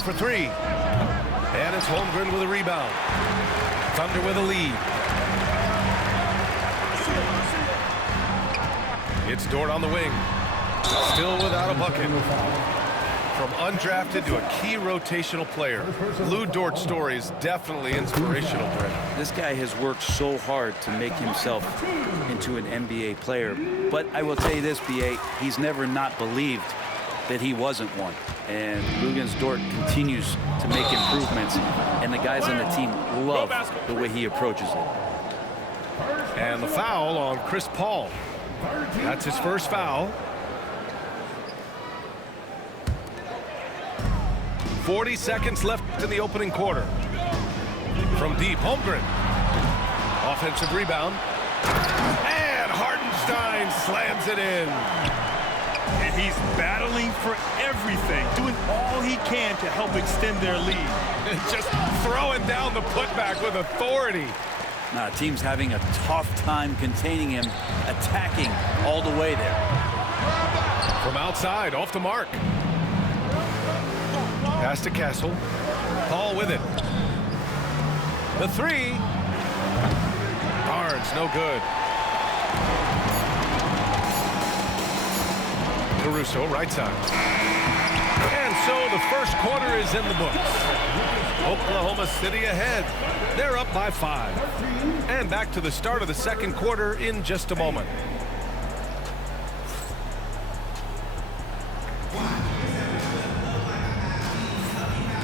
For three. And it's Holmgren with a rebound. Thunder with a lead. It's Dort on the wing. Still without a bucket. From undrafted to a key rotational player, Lu Dort's story is definitely inspirational, Brent. This guy has worked so hard to make himself into an NBA player. But I will tell you this, B.A., he's never not believed that he wasn't one. And Luguentz Dort continues to make improvements, and the guys on the team love the way he approaches it. And the foul on Chris Paul. That's his first foul. 40 seconds left in the opening quarter. From deep, Holmgren. Offensive rebound. And Hartenstein slams it in. And he's battling for everything, doing all he can to help extend their lead. Just throwing down the putback with authority. Now, the team's having a tough time containing him, attacking all the way there. From outside, off the mark. Pass to Castle. Paul with it. The three. Barnes, no good. Caruso, right side. And so the first quarter is in the books. Oklahoma City ahead. They're up by 5. And back to the start of the second quarter in just a moment.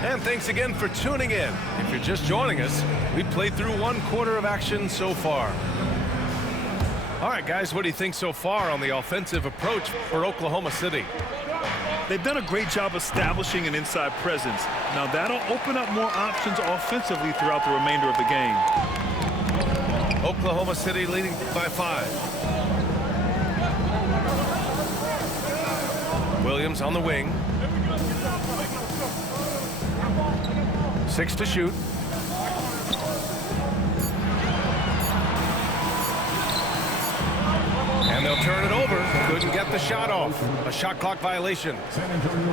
And thanks again for tuning in. If you're just joining us, we played through one quarter of action so far. All right, guys, what do you think so far on the offensive approach for Oklahoma City? They've done a great job establishing an inside presence. Now that'll open up more options offensively throughout the remainder of the game. Oklahoma City leading by 5. Williams on the wing. 6 to shoot. And they'll turn it over. Couldn't get the shot off. A shot clock violation.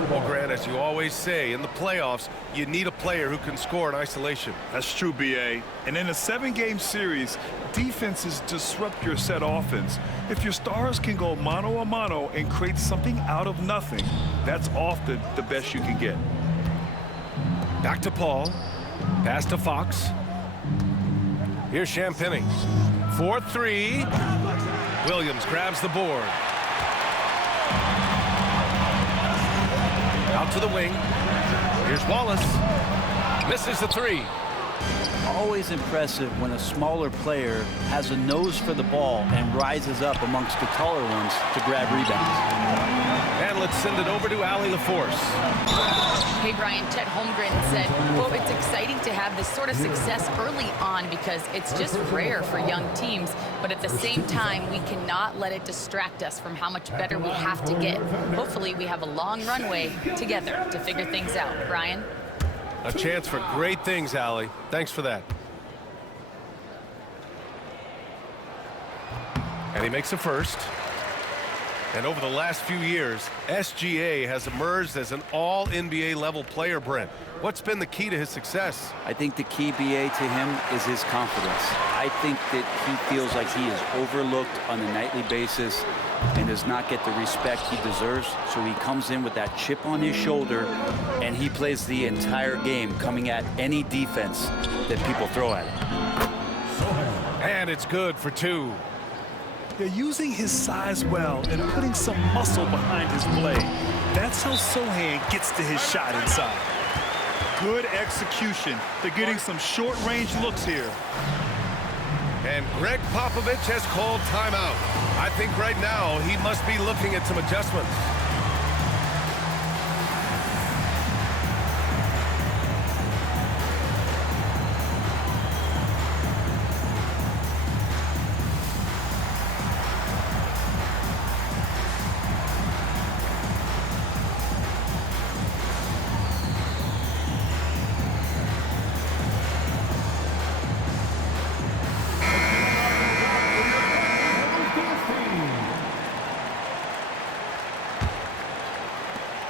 Well, Grant, as you always say, in the playoffs, you need a player who can score in isolation. That's true, B.A. And in a 7-game series, defenses disrupt your set offense. If your stars can go mano-a-mano and create something out of nothing, that's often the best you can get. Back to Paul. Pass to Fox. Here's Champagnie. 4-3. Williams grabs the board. Out to the wing. Here's Wallace. Misses the 3. Always impressive when a smaller player has a nose for the ball and rises up amongst the taller ones to grab rebounds. And let's send it over to Allie LaForce. Hey, Brian, Chet Holmgren said, quote, "It's exciting to have this sort of success early on because it's just rare for young teams. But at the same time, we cannot let it distract us from how much better we have to get. Hopefully, we have a long runway together to figure things out." Brian? A chance for great things, Allie. Thanks for that. And he makes a first. And over the last few years, SGA has emerged as an all-NBA level player, Brent. What's been the key to his success? I think the key, B.A., to him is his confidence. I think that he feels like he is overlooked on a nightly basis and does not get the respect he deserves. So he comes in with that chip on his shoulder, and he plays the entire game coming at any defense that people throw at him. And it's good for 2. They're using his size well and putting some muscle behind his blade. That's how Sochan gets to his shot inside. Good execution. They're getting some short-range looks here. And Greg Popovich has called timeout. I think right now he must be looking at some adjustments.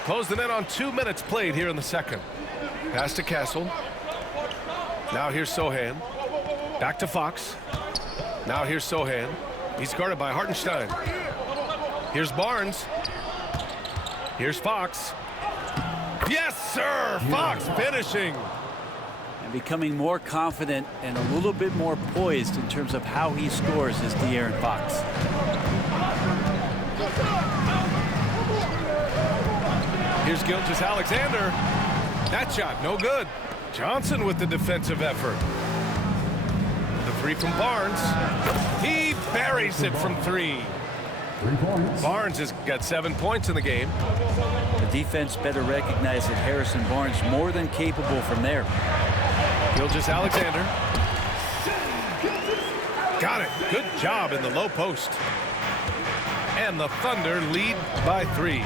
Close the net on 2 minutes played here in the second. Pass to Castle. Now here's Sohan. Back to Fox. Now here's Sohan. He's guarded by Hartenstein. Here's Barnes. Here's Fox. Yes, sir! Fox finishing. And becoming more confident and a little bit more poised in terms of how he scores is De'Aaron Fox. Here's Gilgeous-Alexander. That shot, no good. Johnson with the defensive effort. The three from Barnes. He buries it from three. Barnes has got 7 points in the game. The defense better recognize that Harrison Barnes more than capable from there. Gilgeous-Alexander. Got it. Good job in the low post. And the Thunder lead by 3.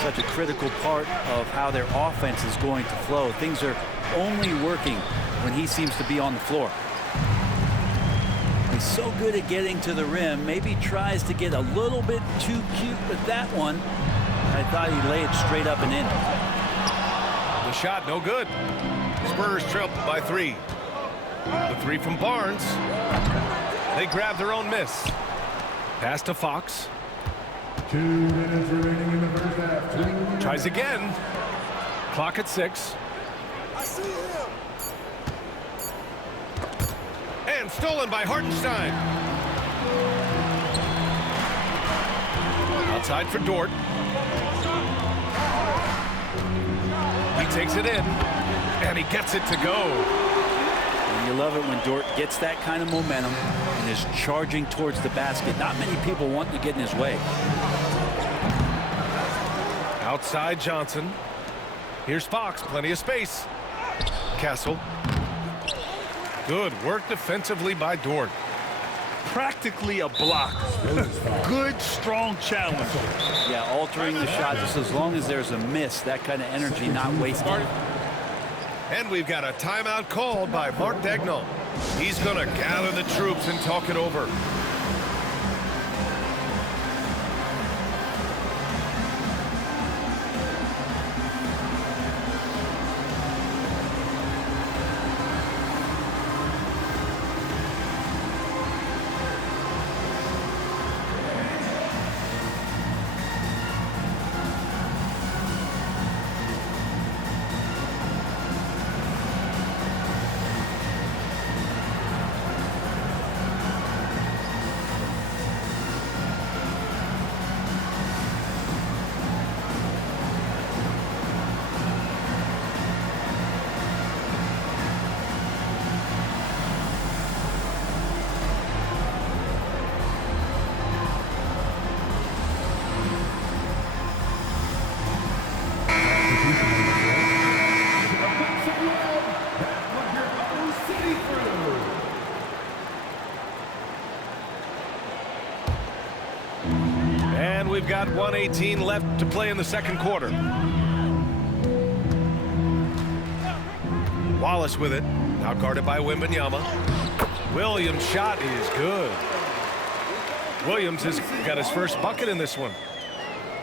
Such a critical part of how their offense is going to flow. Things are only working when he seems to be on the floor. He's so good at getting to the rim. Maybe tries to get a little bit too cute with that one. I thought he'd lay it straight up and in. The shot, no good. Spurs trail by 3. The three from Barnes. They grab their own miss. Pass to Fox. 2 minutes remaining in the first half. Tries again. Clock at 6. I see him. And stolen by Hartenstein. Outside for Dort. He takes it in, and he gets it to go. And you love it when Dort gets that kind of momentum and is charging towards the basket. Not many people want to get in his way. Outside Johnson. Here's Fox, plenty of space. Castle. Good work defensively by Dort. Practically a block. Good, strong challenge. Yeah, altering the shot just as long as there's a miss. That kind of energy not wasted. And we've got a timeout called by Mark Daigneault. He's going to gather the troops and talk it over. And we've got 1:18 left to play in the second quarter. Wallace with it. Now guarded by Wembanyama. Williams' shot is good. Williams has got his first bucket in this one.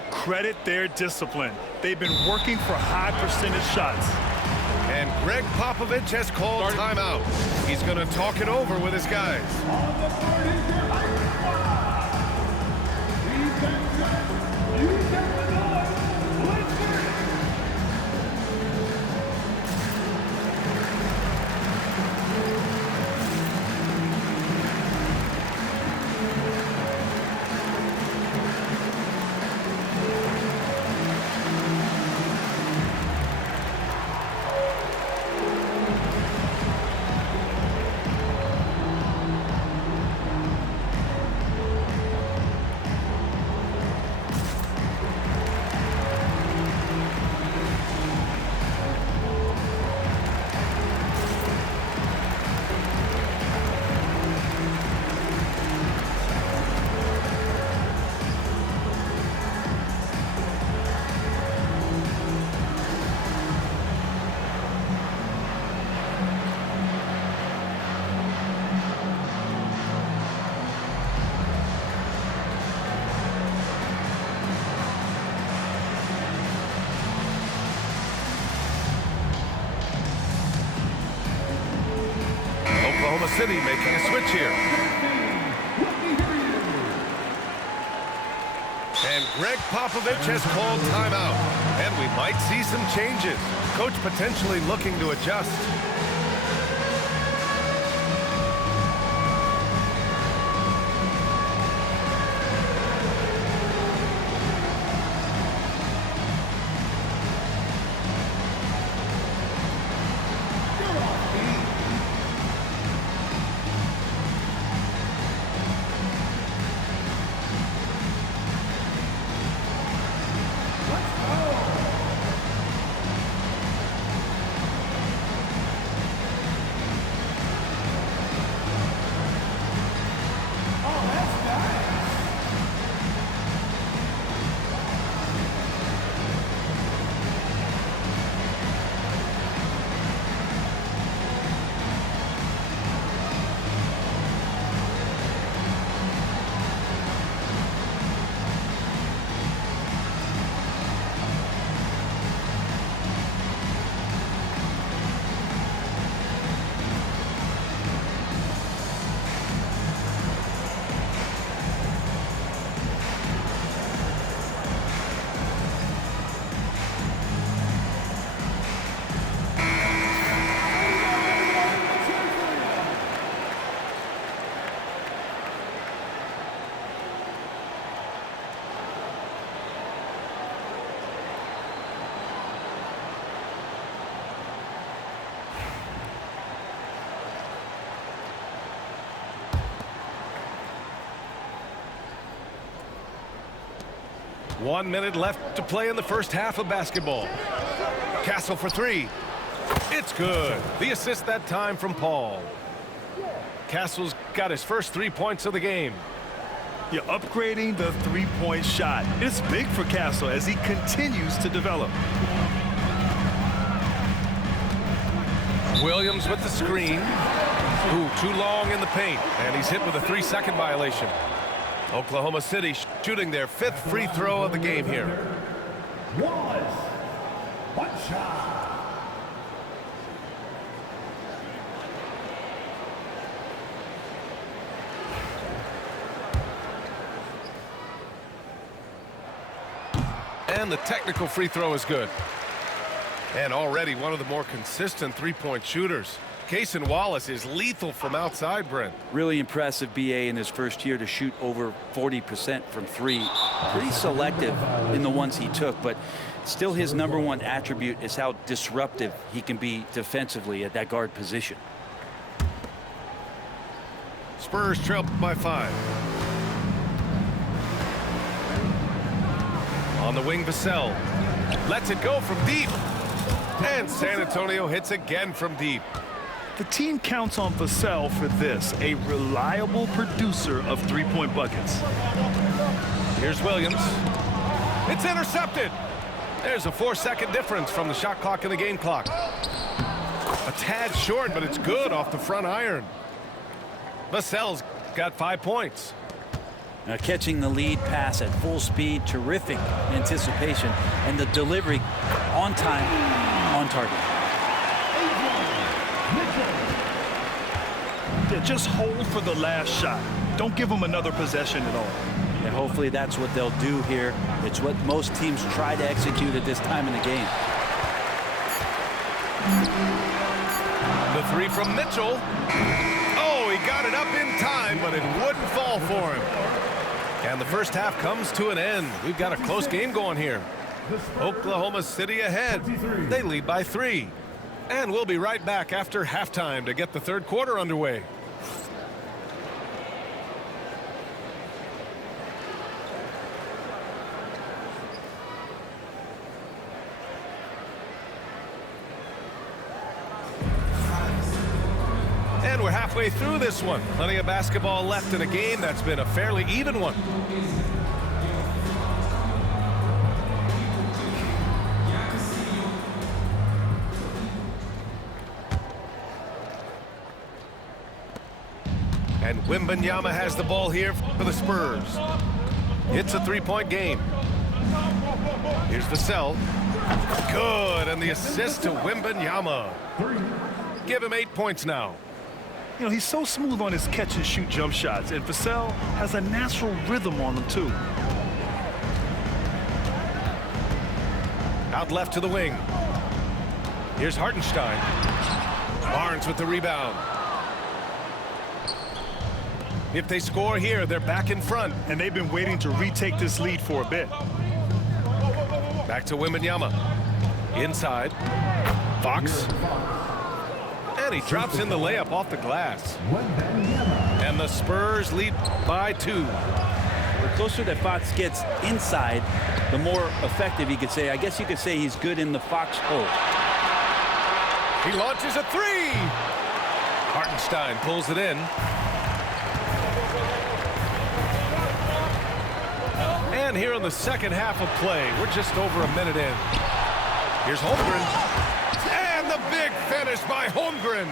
Credit their discipline. They've been working for high percentage shots. And Greg Popovich has called timeout. He's going to talk it over with his guys. Oklahoma City making a switch here. And Greg Popovich has called timeout. And we might see some changes. Coach potentially looking to adjust. One minute left to play in the first half of basketball. Castle for three. It's good. The assist that time from Paul. Castle's got his first 3 points of the game. You're upgrading the three-point shot. It's big for Castle as he continues to develop. Williams with the screen. Ooh, too long in the paint. And he's hit with a 3-second violation. Oklahoma City shooting their 5th free throw of the game here. One shot. And the technical free throw is good. And already one of the more consistent three-point shooters. Cason Wallace is lethal from outside, Brent. Really impressive, BA, in his first year to shoot over 40% from three. Pretty selective in the ones he took, but still his #1 attribute is how disruptive he can be defensively at that guard position. Spurs trail by 5. On the wing, Vassell lets it go from deep. And San Antonio hits again from deep. The team counts on Vassell for this, a reliable producer of three-point buckets. Here's Williams. It's intercepted. There's a 4-second difference from the shot clock and the game clock. A tad short, but it's good off the front iron. Vassell's got 5 points. Now catching the lead pass at full speed, terrific anticipation, and the delivery on time, on target. Yeah, just hold for the last shot. Don't give them another possession at all. And hopefully that's what they'll do here. It's what most teams try to execute at this time in the game. The three from Mitchell. Oh, he got it up in time, but it wouldn't fall for him. And the first half comes to an end. We've got a close game going here. Oklahoma City ahead. They lead by 3. And we'll be right back after halftime to get the third quarter underway. And we're halfway through this one. Plenty of basketball left in a game that's been a fairly even one. And Wembanyama has the ball here for the Spurs. It's a 3-point game. Here's Vassell. Good, and the assist to Wembanyama. Give him 8 points now. You know, he's so smooth on his catch-and-shoot jump shots, and Vassell has a natural rhythm on him, too. Out left to the wing. Here's Hartenstein. Barnes with the rebound. If they score here, they're back in front. And they've been waiting to retake this lead for a bit. Back to Wembanyama. Inside. Fox. And he drops in the layup off the glass. And the Spurs lead by 2. The closer that Fox gets inside, the more effective he could say. I guess you could say he's good in the Fox hole. He launches a 3. Hartenstein pulls it in. And here in the second half of play, we're just over a minute in. Here's Holmgren. And the big finish by Holmgren.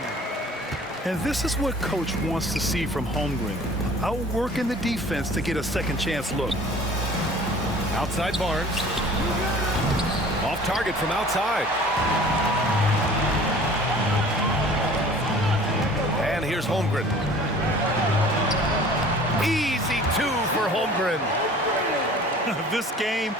And this is what Coach wants to see from Holmgren. Outworking the defense to get a second chance look. Outside Barnes. Off target from outside. And here's Holmgren. Easy 2 for Holmgren. This game.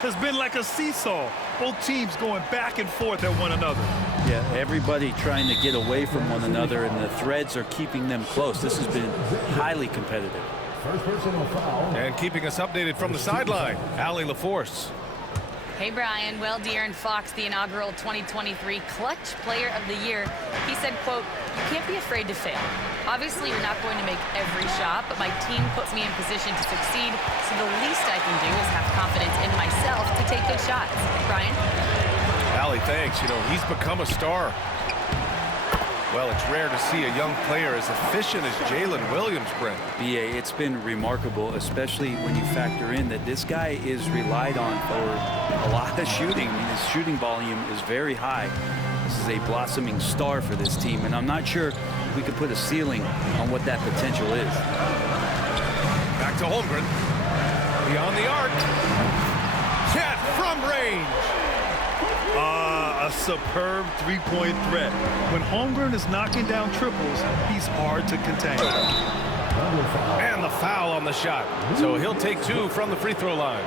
Has been like a seesaw. Both teams going back and forth at one another. Yeah, everybody trying to get away from one another, and the threads are keeping them close. This has been highly competitive. First personal foul. And keeping us updated from the sideline, Allie LaForce. Hey, Brian. Well, De'Aaron Fox, the inaugural 2023 Clutch Player of the Year, he said, quote, "You can't be afraid to fail. Obviously, you're not going to make every shot, but my team puts me in position to succeed, so the least I can do is have confidence in myself to take good shots." Brian? Allie, thanks. You know, he's become a star. Well, it's rare to see a young player as efficient as Jalen Williams, Brent. BA, it's been remarkable, especially when you factor in that this guy is relied on for a lot of shooting. I mean, his shooting volume is very high. This is a blossoming star for this team, and I'm not sure we could put a ceiling on what that potential is. Back to Holmgren. Beyond the arc. Chet from range. A superb three-point threat. When Holmgren is knocking down triples, he's hard to contain. And the foul on the shot. So he'll take 2 from the free throw line.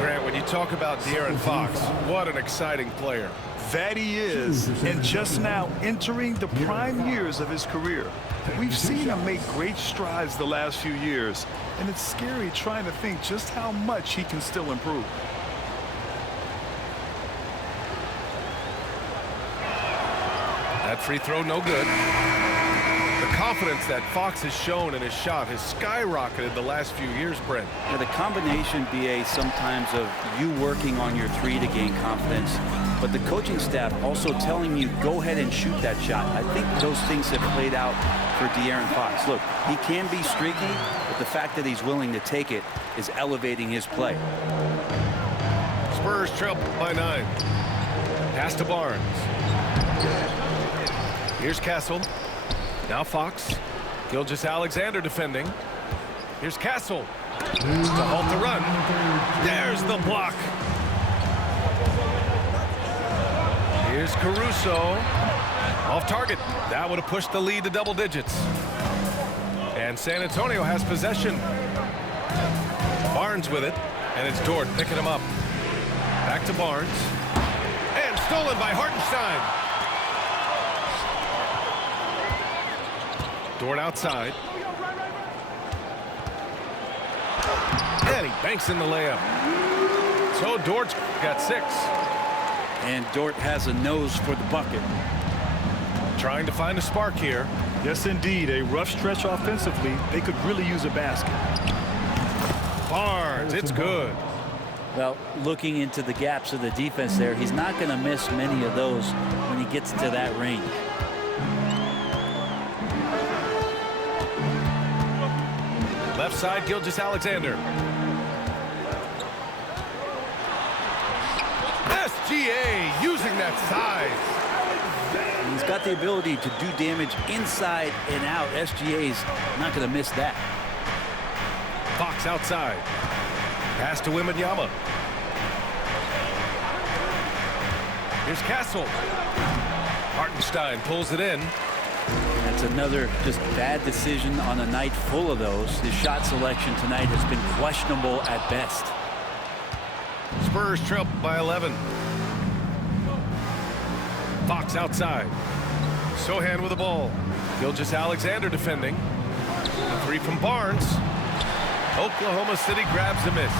Grant, when you talk about De'Aaron Fox, what an exciting player. That he is, and just now entering the prime years of his career. We've seen him make great strides the last few years, and it's scary trying to think just how much he can still improve. That free throw, no good. The confidence that Fox has shown in his shot has skyrocketed the last few years, Brent. Yeah, the combination, BA, sometimes of you working on your 3 to gain confidence, but the coaching staff also telling you, go ahead and shoot that shot. I think those things have played out for De'Aaron Fox. Look, he can be streaky, but the fact that he's willing to take it is elevating his play. Spurs trail by 9. Pass to Barnes. Here's Castle. Now Fox. Gilgeous-Alexander defending. Here's Castle. To halt the run. There's the block. Here's Caruso. Off target. That would have pushed the lead to double digits. And San Antonio has possession. Barnes with it. And it's Dort picking him up. Back to Barnes. And stolen by Hartenstein. Dort outside. And he banks in the layup. So Dort's got 6. And Dort has a nose for the bucket. Trying to find a spark here. Yes, indeed. A rough stretch offensively. They could really use a basket. Barnes, it's good. Well, looking into the gaps of the defense there, he's not going to miss many of those when he gets to that range. Left side, Gilgeous-Alexander. SGA using that size. He's got the ability to do damage inside and out. SGA's not going to miss that. Fox outside. Pass to Wembanyama. Here's Castle. Hartenstein pulls it in. That's another just bad decision on a night full of those. His shot selection tonight has been questionable at best. Spurs trail by 11. Fox outside. Sohan with the ball. Gilgeous-Alexander defending. A three from Barnes. Oklahoma City grabs a miss.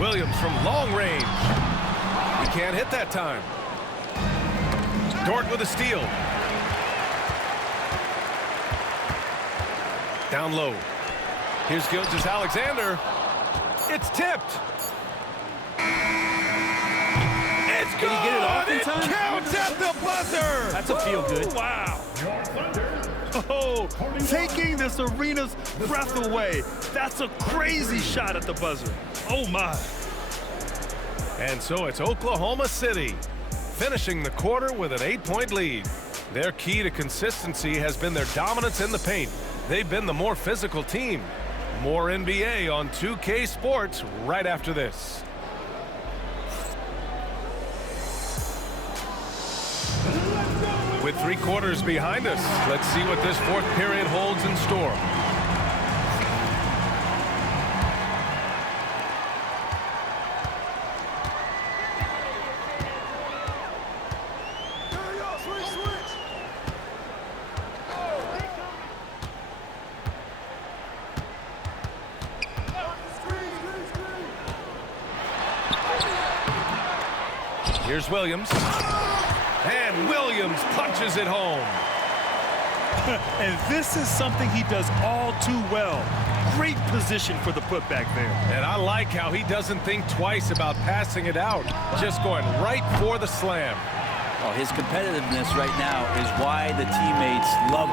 Williams from long range. He can't hit that time. Dort with a steal. Down low. Here's Gilgeous-Alexander. It's tipped. It's good. Can he get it off in time? It counts at the buzzer. That's a feel good. Wow. Oh, taking this arena's breath away. That's a crazy shot at the buzzer. Oh, my. And so it's Oklahoma City finishing the quarter with an 8-point lead. Their key to consistency has been their dominance in the paint. They've been the more physical team. More NBA on 2K Sports right after this. With 3 quarters behind us, let's see what this fourth period holds in store. Here's Williams. And Williams punches it home. And this is something he does all too well. Great position for the putback there. And I like how he doesn't think twice about passing it out. Just going right for the slam. Oh, his competitiveness right now is why the teammates love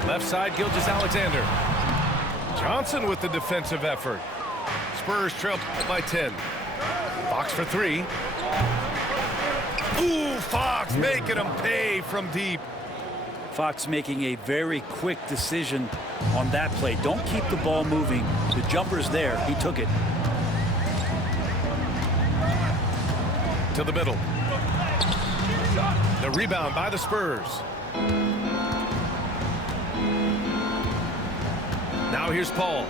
him. Left side, Gilgeous-Alexander. Johnson with the defensive effort. Spurs trail by 10. Fox for 3. Ooh, Fox making him pay from deep. Fox making a very quick decision on that play. Don't keep the ball moving. The jumper's there. He took it. To the middle. The rebound by the Spurs. Now here's Paul.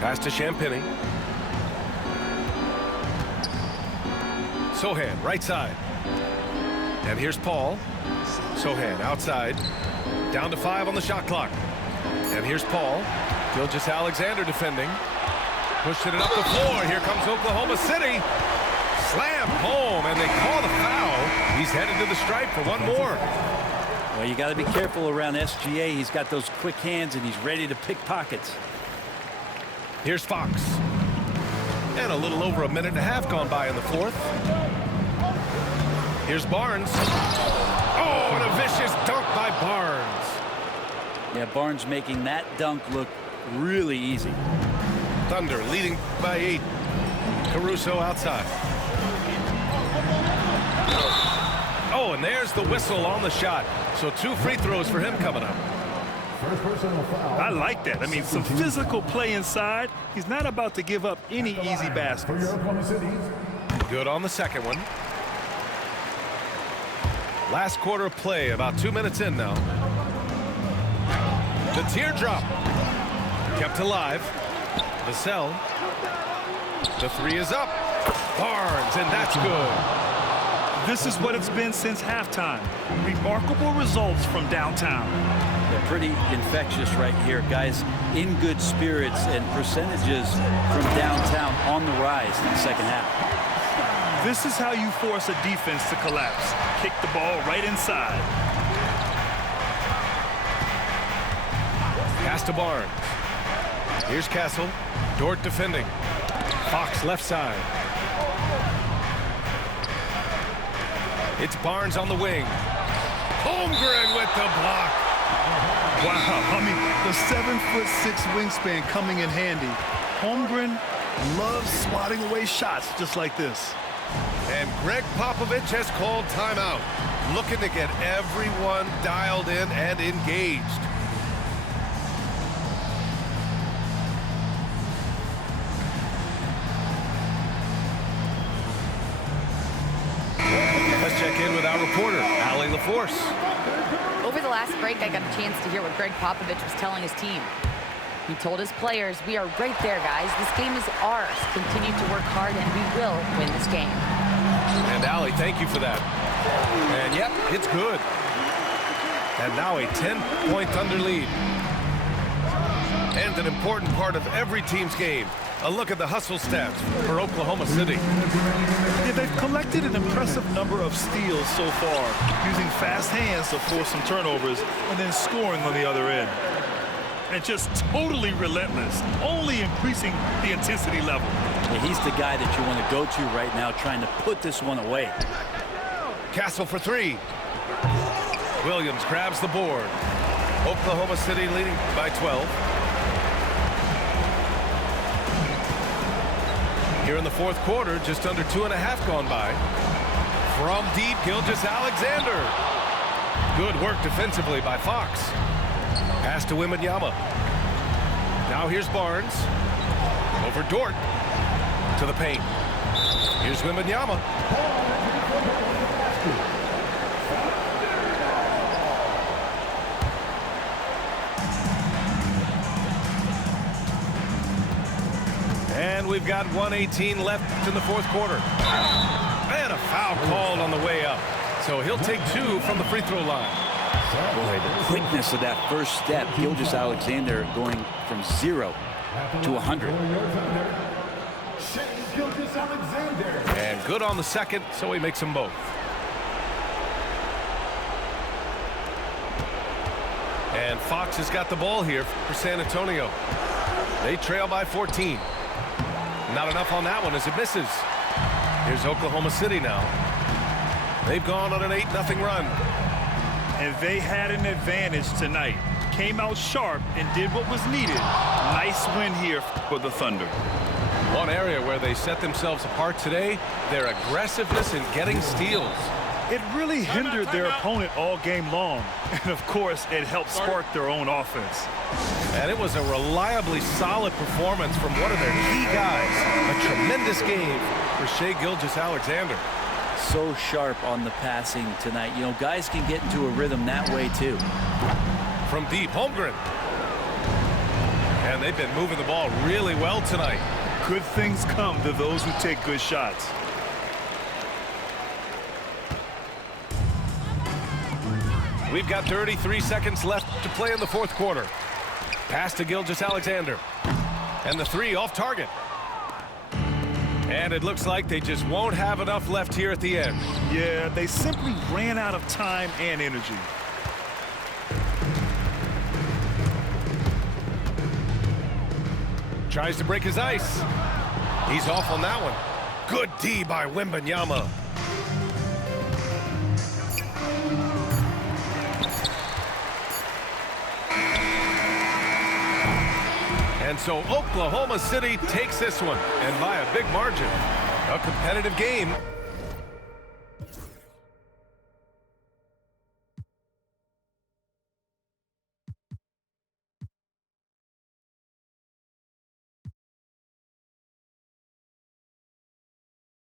Pass to Champagny. Sohan, right side. And here's Paul. Sohan outside. Down to 5 on the shot clock. And here's Paul. Gilgeous-Alexander defending. Pushing it up the floor. Here comes Oklahoma City. Slam home, and they call the foul. He's headed to the stripe for one more. Well, you got to be careful around SGA. He's got those quick hands, and he's ready to pick pockets. Here's Fox. And a little over a minute and a half gone by in the fourth. Here's Barnes. Oh, and a vicious dunk by Barnes. Yeah, Barnes making that dunk look really easy. Thunder leading by 8. Caruso outside. Oh, and there's the whistle on the shot. So 2 free throws for him coming up. First personal foul. I like that. I mean, some physical play inside. He's not about to give up any easy For baskets. your Oklahoma City. Good on the second one. Last quarter of play, about 2 minutes in now. The teardrop. Kept alive. Vassell. The 3 is up. Barnes, and that's good. This is what it's been since halftime. Remarkable results from downtown. They're pretty infectious right here, guys. In good spirits, and percentages from downtown on the rise in the second half. This is how you force a defense to collapse. Kick the ball right inside. Pass to Barnes. Here's Castle. Dort defending. Fox left side. It's Barnes on the wing. Holmgren with the block. Wow, I mean, the 7'6" wingspan coming in handy. Holmgren loves swatting away shots just like this. And Greg Popovich has called timeout, looking to get everyone dialed in and engaged. Let's check in with our reporter, Allie LaForce. Over the last break, I got a chance to hear what Greg Popovich was telling his team. He told his players, we are right there, guys. This game is ours. Continue to work hard, and we will win this game. And Allie, thank you for that. And yep, it's good. And now a 10-point Thunder lead. And an important part of every team's game. A look at the hustle stats for Oklahoma City. Yeah, they've collected an impressive number of steals so far, using fast hands to force some turnovers and then scoring on the other end. And just totally relentless, only increasing the intensity level. Yeah, he's the guy that you want to go to right now, trying to put this one away. Castle for three. Williams grabs the board. Oklahoma City leading by 12. Here in the fourth quarter, just under 2.5 gone by. From deep, Gilgeous-Alexander. Good work defensively by Fox. Pass to Wembanyama. Now here's Barnes. Over Dort. To the paint. Here's Wembanyama. And we've got 1:18 left in the fourth quarter. And a foul called on the way up. So he'll take 2 from the free throw line. Boy, the quickness of that first step, Gilgeous-Alexander going from 0 to 100. And good on the second, so he makes them both. And Fox has got the ball here for San Antonio. They trail by 14. Not enough on that one as it misses. Here's Oklahoma City now. They've gone on an 8-0 run. And they had an advantage tonight. Came out sharp and did what was needed. Nice win here for the Thunder. One area where they set themselves apart today, their aggressiveness in getting steals. It really hindered their opponent all game long. And of course, it helped spark their own offense. And it was a reliably solid performance from one of their key guys. A tremendous game for Shai Gilgeous-Alexander. So sharp on the passing tonight. You know, guys can get into a rhythm that way too. From deep, Holmgren. And they've been moving the ball really well tonight. Good things come to those who take good shots. We've got 33 seconds left to play in the fourth quarter. Pass to Gilgeous-Alexander. And the three off target. And it looks like they just won't have enough left here at the end. Yeah, they simply ran out of time and energy. Tries to break his ice. He's off on that one. Good D by Wembanyama. And so Oklahoma City takes this one, and by a big margin. A competitive game